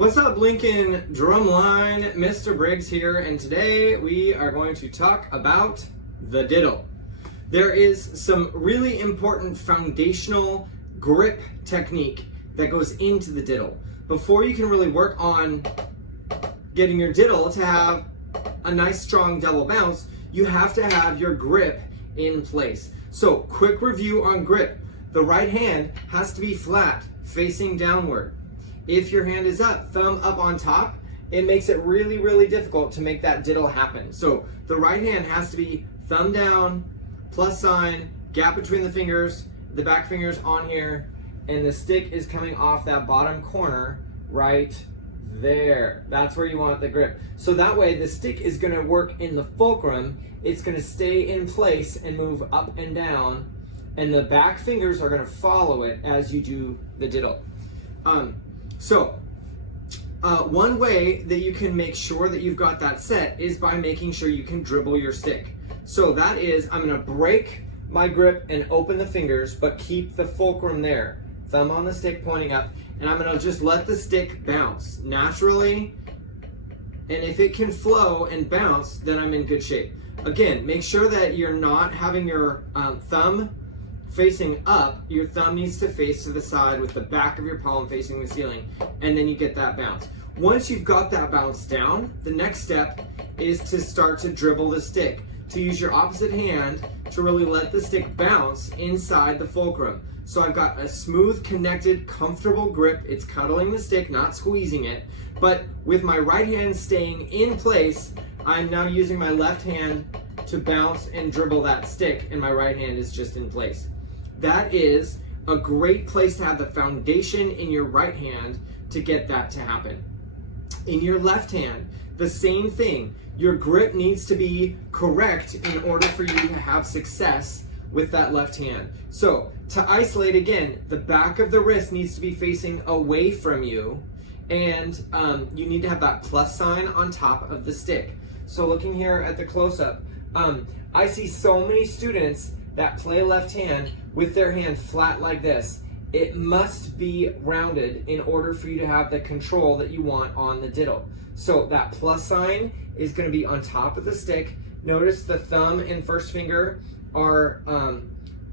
What's up, Lincoln Drumline? Mr. Briggs here, and today we are going to talk about the diddle. There is some really important foundational grip technique that goes into the diddle. Before you can really work on getting your diddle to have a nice strong double bounce, you have to have your grip in place. So, quick review on grip. The right hand has to be flat, facing downward. If your hand is up, thumb up on top, it makes it really, really difficult to make that diddle happen. So the right hand has to be thumb down, plus sign, gap between the fingers, the back fingers on here, and the stick is coming off that bottom corner right there. That's where you want the grip. So that way the stick is gonna work in the fulcrum, it's gonna stay in place and move up and down, and the back fingers are gonna follow it as you do the diddle. One way that you can make sure that you've got that set is by making sure you can dribble your stick. So that is, I'm gonna break my grip and open the fingers, but keep the fulcrum there. Thumb on the stick pointing up, and I'm gonna just let the stick bounce naturally. And if it can flow and bounce, then I'm in good shape. Again, make sure that you're not having your thumb facing up. Your thumb needs to face to the side with the back of your palm facing the ceiling, and then you get that bounce. Once you've got that bounce down, the next step is to start to dribble the stick, to use your opposite hand to really let the stick bounce inside the fulcrum. So I've got a smooth, connected, comfortable grip. It's cuddling the stick, not squeezing it, but with my right hand staying in place, I'm now using my left hand to bounce and dribble that stick, and my right hand is just in place. That is a great place to have the foundation in your right hand to get that to happen. In your left hand, the same thing. Your grip needs to be correct in order for you to have success with that left hand. So to isolate again, the back of the wrist needs to be facing away from you, and you need to have that plus sign on top of the stick. So looking here at the close-up, I see so many students that play left hand with their hand flat like this. It must be rounded in order for you to have the control that you want on the diddle. So that plus sign is going to be on top of the stick. Notice the thumb and first finger are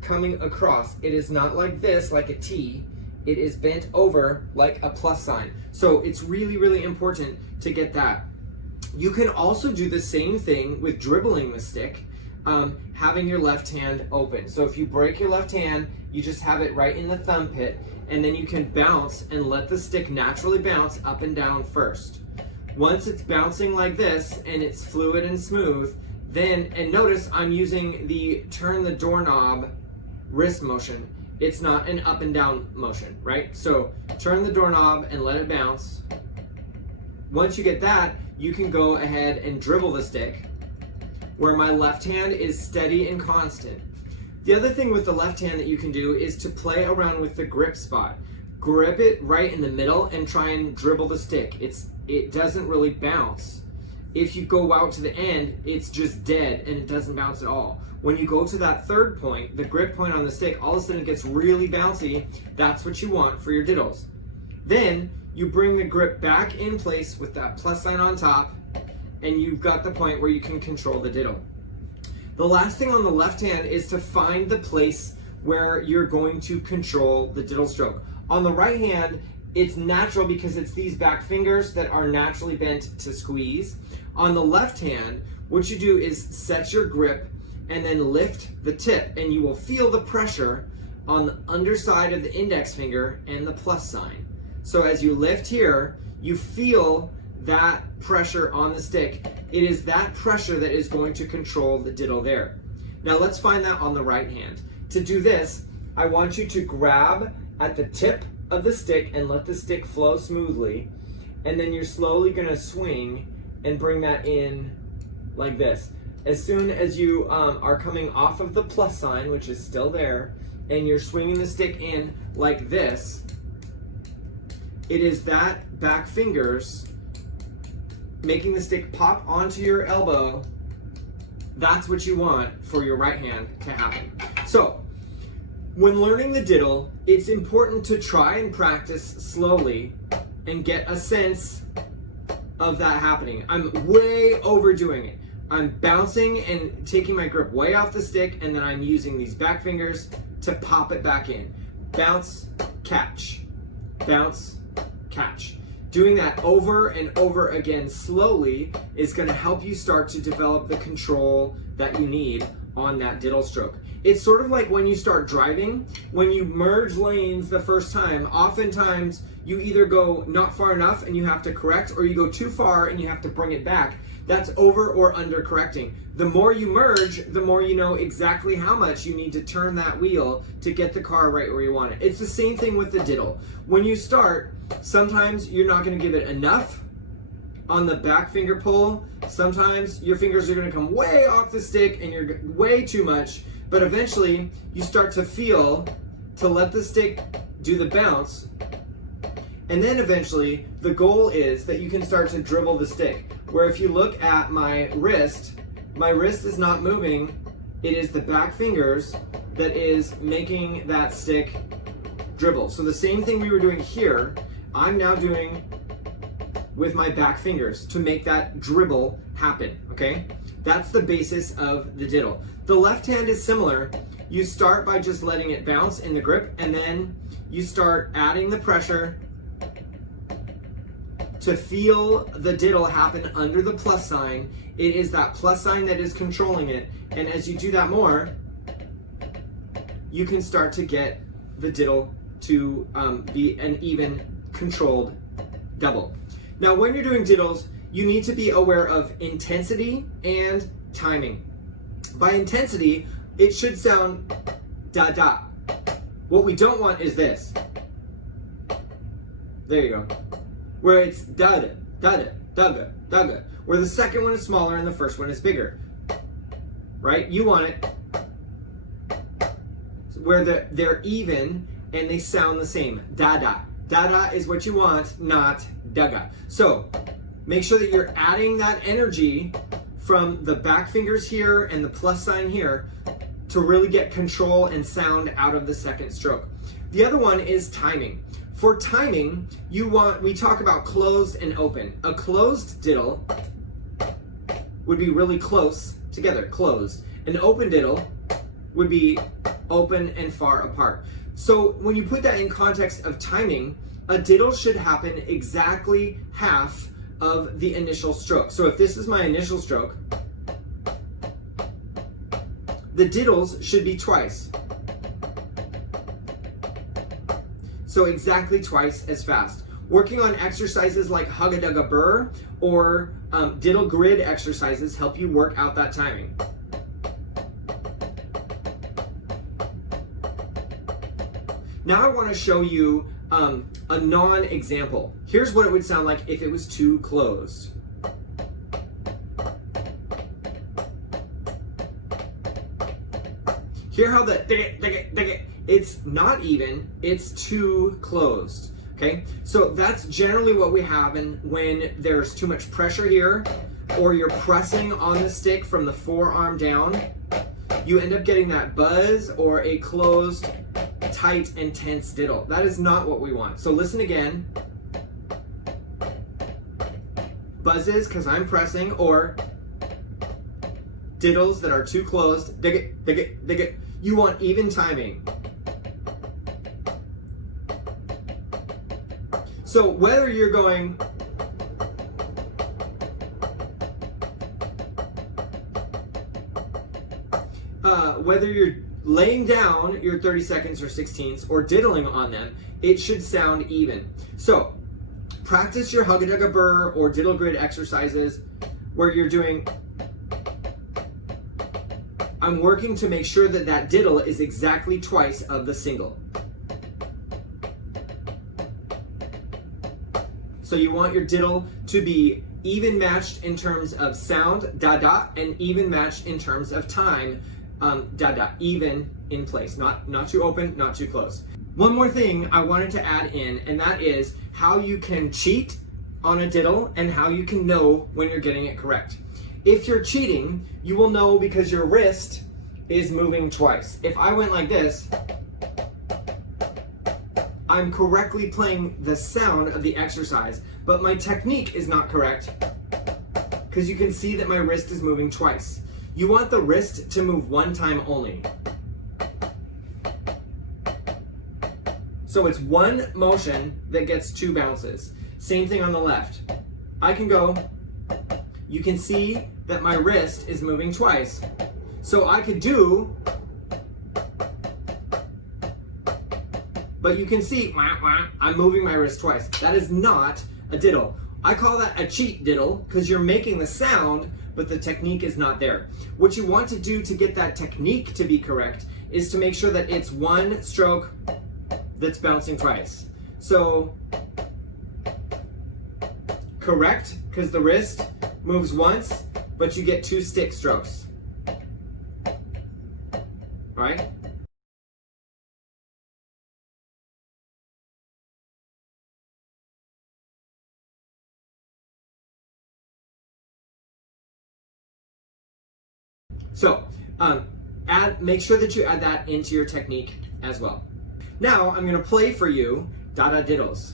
coming across. It is not like this, like a T. It is bent over like a plus sign. So it's really, really important to get that. You can also do the same thing with dribbling the stick, having your left hand open. So if you break your left hand, you just have it right in the thumb pit, and then you can bounce and let the stick naturally bounce up and down first. Once it's bouncing like this and it's fluid and smooth, then, and notice I'm using the turn the doorknob wrist motion. It's not an up and down motion, right? So turn the doorknob and let it bounce. Once you get that, you can go ahead and dribble the stick, where my left hand is steady and constant. The other thing with the left hand that you can do is to play around with the grip spot. Grip it right in the middle and try and dribble the stick. It doesn't really bounce. If you go out to the end, it's just dead and it doesn't bounce at all. When you go to that third point, the grip point on the stick, all of a sudden it gets really bouncy. That's what you want for your diddles. Then you bring the grip back in place with that plus sign on top, and you've got the point where you can control the diddle. The last thing on the left hand is to find the place where you're going to control the diddle stroke. On the right hand, it's natural because it's these back fingers that are naturally bent to squeeze. On the left hand, what you do is set your grip and then lift the tip, and you will feel the pressure on the underside of the index finger and the plus sign. So as you lift here, you feel that pressure on the stick. It is that pressure that is going to control the diddle there. Now let's find that on the right hand. To do this, I want you to grab at the tip of the stick and let the stick flow smoothly, and then you're slowly going to swing and bring that in like this. As soon as you are coming off of the plus sign, which is still there, and you're swinging the stick in like this, it is that back fingers making the stick pop onto your elbow. That's what you want for your right hand to happen. So when learning the diddle, it's important to try and practice slowly and get a sense of that happening. I'm way overdoing it. I'm bouncing and taking my grip way off the stick, and then I'm using these back fingers to pop it back in. Bounce, catch, bounce, catch. Doing that over and over again slowly is going to help you start to develop the control that you need on that diddle stroke. It's sort of like when you start driving, when you merge lanes the first time, oftentimes you either go not far enough and you have to correct, or you go too far and you have to bring it back. That's over or under correcting. The more you merge, the more you know exactly how much you need to turn that wheel to get the car right where you want it. It's the same thing with the diddle. When you start, sometimes you're not going to give it enough on the back finger pull. Sometimes your fingers are going to come way off the stick and you're way too much, but eventually you start to feel to let the stick do the bounce. And then eventually the goal is that you can start to dribble the stick, where if you look at my wrist is not moving. It is the back fingers that is making that stick dribble. So the same thing we were doing here, I'm now doing with my back fingers to make that dribble happen, okay? That's the basis of the diddle. The left hand is similar. You start by just letting it bounce in the grip, and then you start adding the pressure to feel the diddle happen under the plus sign. It is that plus sign that is controlling it. And as you do that more, you can start to get the diddle to be an even controlled double. Now, when you're doing diddles, you need to be aware of intensity and timing. By intensity, it should sound da-da. What we don't want is this. There you go. Where it's da-da, da-da, da-da, da-da. Where the second one is smaller and the first one is bigger. Right? You want it where they're even and they sound the same. Da-da. Da-da is what you want, not da-ga. So make sure that you're adding that energy from the back fingers here and the plus sign here to really get control and sound out of the second stroke. The other one is timing. For timing, we talk about closed and open. A closed diddle would be really close together, closed. An open diddle would be open and far apart. So when you put that in context of timing, a diddle should happen exactly half of the initial stroke. So if this is my initial stroke, the diddles should be twice. So exactly twice as fast. Working on exercises like hugga-dugga-burr or diddle grid exercises help you work out that timing. Now I want to show you a non-example. Here's what it would sound like if it was too closed. Hear how it's not even, it's too closed, okay? So that's generally what we have when there's too much pressure here, or you're pressing on the stick from the forearm down, you end up getting that buzz or a closed, tight, and tense diddle. That is not what we want. So listen again. Buzzes, because I'm pressing, or diddles that are too closed. Dig it, dig it, dig it. You want even timing. So whether you're going whether you're laying down your 30 seconds or 16ths or diddling on them, it should sound even. So practice your hugga-dugga-burr or diddle grid exercises where you're doing, I'm working to make sure that that diddle is exactly twice of the single. So you want your diddle to be even matched in terms of sound, da-da, and even matched in terms of time, da-da, even in place. Not too open, not too close. One more thing I wanted to add in, and that is how you can cheat on a diddle and how you can know when you're getting it correct. If you're cheating, you will know because your wrist is moving twice. If I went like this, I'm correctly playing the sound of the exercise, but my technique is not correct because you can see that my wrist is moving twice. You want the wrist to move one time only. So it's one motion that gets two bounces. Same thing on the left. I can go, you can see that my wrist is moving twice. So I could do, but you can see, I'm moving my wrist twice. That is not a diddle. I call that a cheat diddle because you're making the sound, but the technique is not there. What you want to do to get that technique to be correct is to make sure that it's one stroke that's bouncing twice. So, correct, because the wrist moves once, but you get two stick strokes. All right? So, make sure that you add that into your technique as well. Now, I'm gonna play for you Dada Diddles.